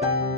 thank you